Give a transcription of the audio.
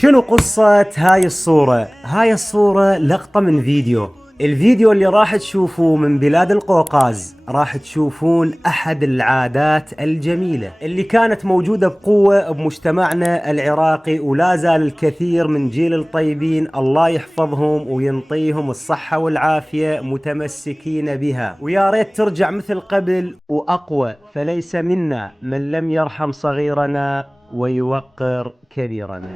شنو قصة هاي الصورة؟ هاي الصورة لقطة من فيديو. الفيديو اللي راح تشوفوه من بلاد القوقاز راح تشوفون أحد العادات الجميلة اللي كانت موجودة بقوة بمجتمعنا العراقي، ولا زال الكثير من جيل الطيبين الله يحفظهم وينطيهم الصحة والعافية متمسكين بها، ويا ريت ترجع مثل قبل وأقوى. فليس منا من لم يرحم صغيرنا ويوقر كبيرنا.